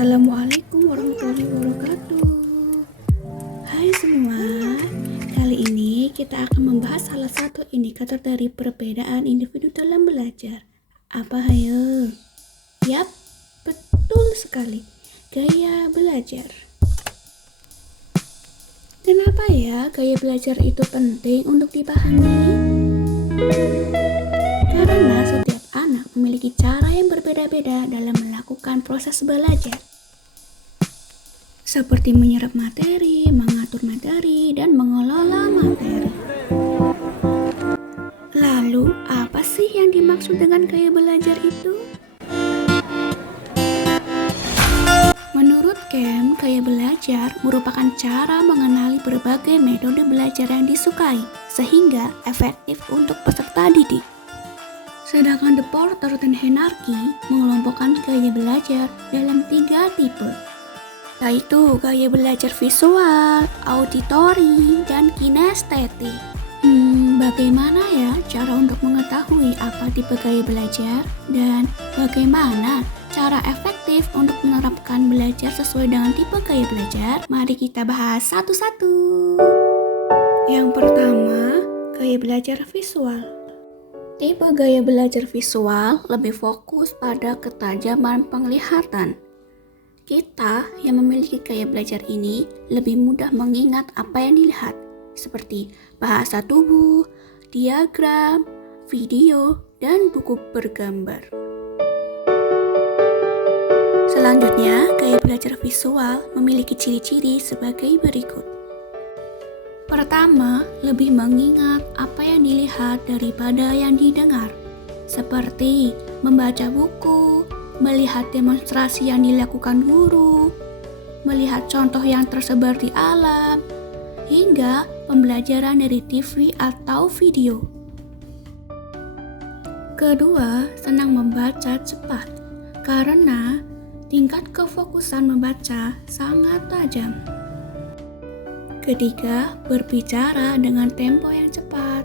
Assalamualaikum warahmatullahi wabarakatuh. Hai semua, kali ini kita akan membahas salah satu indikator dari perbedaan individu dalam belajar. Apa hayo? Yap, betul sekali, gaya belajar. Kenapa ya gaya belajar itu penting untuk dipahami? Karena setiap anak memiliki cara yang berbeda-beda dalam melakukan proses belajar. Seperti menyerap materi, mengatur materi, dan mengelola materi. Lalu, apa sih yang dimaksud dengan gaya belajar itu? Menurut Kem, gaya belajar merupakan cara mengenali berbagai metode belajar yang disukai, sehingga efektif untuk peserta didik. Sedangkan De Porter dan Henarki mengelompokkan gaya belajar dalam 3 tipe, yaitu gaya belajar visual, auditori, dan kinestetik. Bagaimana ya cara untuk mengetahui apa tipe gaya belajar dan bagaimana cara efektif untuk menerapkan belajar sesuai dengan tipe gaya belajar? Mari kita bahas satu-satu. Yang pertama, gaya belajar visual. Tipe gaya belajar visual lebih fokus pada ketajaman penglihatan. Kita yang memiliki gaya belajar ini lebih mudah mengingat apa yang dilihat, seperti bahasa tubuh, diagram, video, dan buku bergambar. Selanjutnya, gaya belajar visual memiliki ciri-ciri sebagai berikut. Pertama, lebih mengingat apa yang dilihat daripada yang didengar, seperti membaca buku, melihat demonstrasi yang dilakukan guru, melihat contoh yang tersebar di alam, hingga pembelajaran dari TV atau video. Kedua, senang membaca cepat, karena tingkat kefokusan membaca sangat tajam. Ketiga, berbicara dengan tempo yang cepat.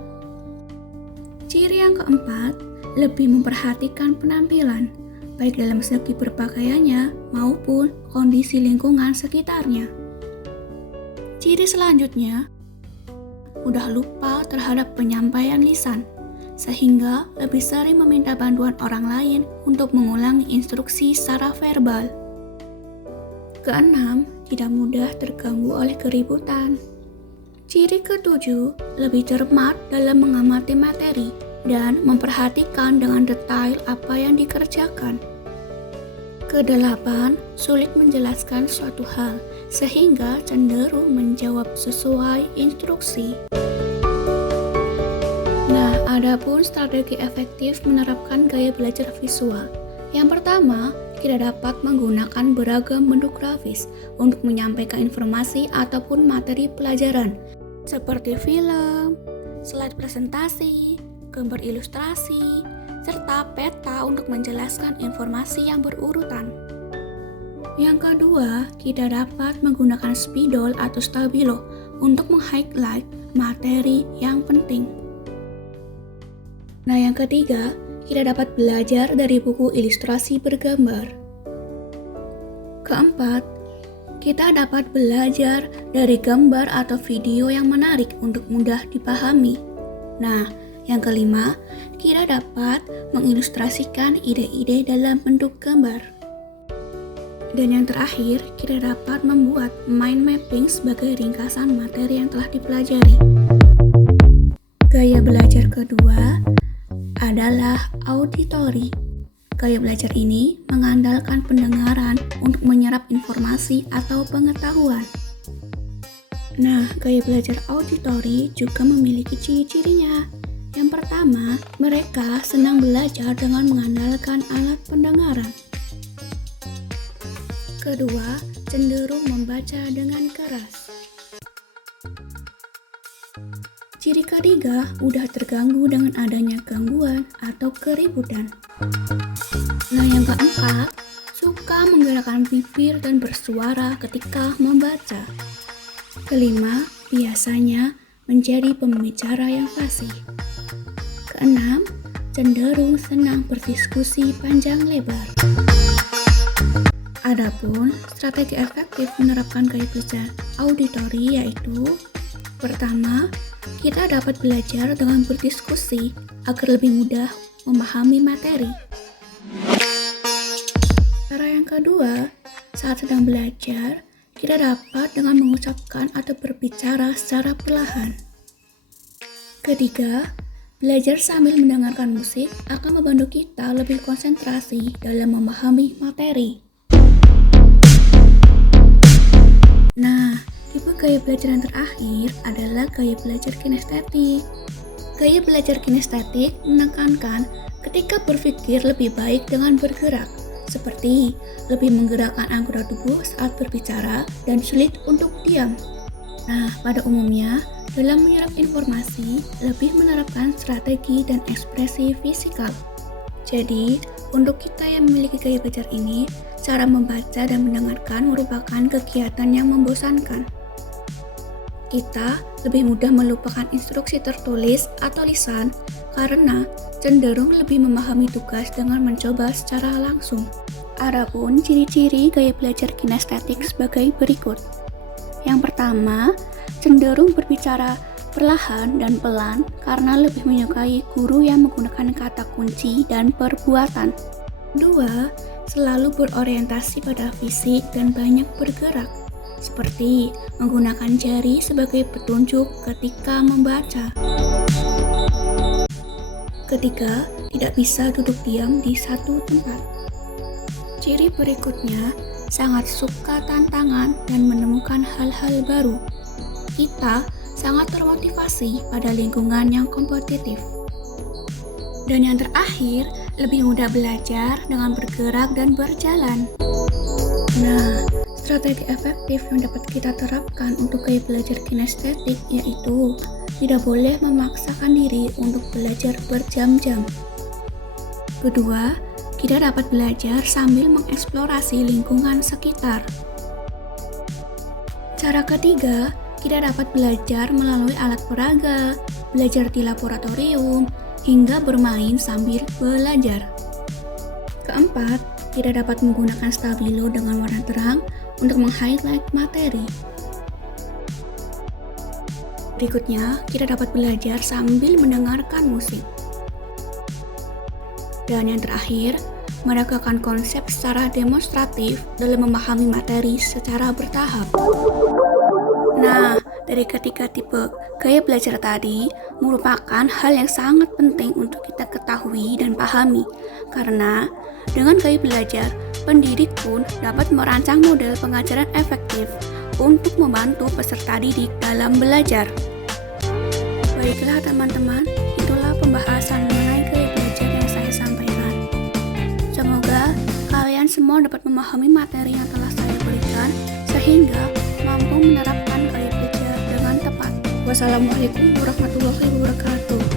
Ciri yang keempat, lebih memperhatikan penampilan, baik dalam segi berpakaiannya maupun kondisi lingkungan sekitarnya. Ciri selanjutnya, mudah lupa terhadap penyampaian lisan, sehingga lebih sering meminta bantuan orang lain untuk mengulangi instruksi secara verbal. Keenam, tidak mudah terganggu oleh keributan. Ciri ketujuh, lebih cermat dalam mengamati materi dan memperhatikan dengan detail apa yang dikerjakan. Kedelapan, sulit menjelaskan suatu hal sehingga cenderung menjawab sesuai instruksi. Nah, adapun strategi efektif menerapkan gaya belajar visual. Yang pertama, kita dapat menggunakan beragam bentuk grafis untuk menyampaikan informasi ataupun materi pelajaran, seperti film, slide presentasi, gambar ilustrasi, serta peta untuk menjelaskan informasi yang berurutan. Yang kedua, kita dapat menggunakan spidol atau stabilo untuk meng-highlight materi yang penting. Nah, yang ketiga, kita dapat belajar dari buku ilustrasi bergambar. Keempat, kita dapat belajar dari gambar atau video yang menarik untuk mudah dipahami. Nah, yang kelima, kita dapat mengilustrasikan ide-ide dalam bentuk gambar. Dan yang terakhir, kita dapat membuat mind mapping sebagai ringkasan materi yang telah dipelajari. Gaya belajar kedua adalah auditori. Gaya belajar ini mengandalkan pendengaran untuk menyerap informasi atau pengetahuan. Nah, gaya belajar auditori juga memiliki ciri-cirinya. Yang pertama, mereka senang belajar dengan mengandalkan alat pendengaran. Kedua, cenderung membaca dengan keras. Ciri ketiga, mudah terganggu dengan adanya gangguan atau keributan. Nah, yang keempat, suka menggerakkan bibir dan bersuara ketika membaca. Kelima, biasanya menjadi pembicara yang fasih. Keenam, cenderung senang berdiskusi panjang lebar. Adapun strategi efektif menerapkan gaya belajar auditori yaitu: pertama, kita dapat belajar dengan berdiskusi agar lebih mudah memahami materi. Cara yang kedua, saat sedang belajar, kita dapat dengan mengucapkan atau berbicara secara perlahan. Ketiga, belajar sambil mendengarkan musik akan membantu kita lebih konsentrasi dalam memahami materi. Nah, tipe gaya belajar yang terakhir adalah gaya belajar kinestetik. Gaya belajar kinestetik menekankan ketika berpikir lebih baik dengan bergerak, seperti lebih menggerakkan anggota tubuh saat berbicara dan sulit untuk diam. Nah, pada umumnya, dalam menyerap informasi, lebih menerapkan strategi dan ekspresi fisikal. Jadi, untuk kita yang memiliki gaya belajar ini, cara membaca dan mendengarkan merupakan kegiatan yang membosankan. Kita lebih mudah melupakan instruksi tertulis atau lisan karena cenderung lebih memahami tugas dengan mencoba secara langsung. Adapun ciri-ciri gaya belajar kinestetik sebagai berikut. Yang pertama, cenderung berbicara perlahan dan pelan karena lebih menyukai guru yang menggunakan kata kunci dan perbuatan. Kedua, selalu berorientasi pada fisik dan banyak bergerak, seperti menggunakan jari sebagai petunjuk ketika membaca. Ketiga, tidak bisa duduk diam di satu tempat. Ciri berikutnya, sangat suka tantangan dan menemukan hal-hal baru. Kita sangat termotivasi pada lingkungan yang kompetitif. Dan yang terakhir, lebih mudah belajar dengan bergerak dan berjalan. Nah, strategi efektif yang dapat kita terapkan untuk gaya belajar kinestetik yaitu tidak boleh memaksakan diri untuk belajar berjam-jam. Kedua, kita dapat belajar sambil mengeksplorasi lingkungan sekitar. Cara ketiga, kita dapat belajar melalui alat peraga, belajar di laboratorium, hingga bermain sambil belajar. Keempat, kita dapat menggunakan stabilo dengan warna terang untuk meng-highlight materi. Berikutnya, kita dapat belajar sambil mendengarkan musik. Dan yang terakhir, menegakkan konsep secara demonstratif dalam memahami materi secara bertahap. Nah, dari ketiga tipe gaya belajar tadi merupakan hal yang sangat penting untuk kita ketahui dan pahami. Karena dengan gaya belajar, pendidik pun dapat merancang model pengajaran efektif untuk membantu peserta didik dalam belajar. Baiklah teman-teman, itulah pembahasan mengenai gaya belajar yang saya sampaikan. Semoga kalian semua dapat memahami materi yang telah saya berikan sehingga mampu menerapkan gaya belajar dengan tepat. Wassalamualaikum warahmatullahi wabarakatuh.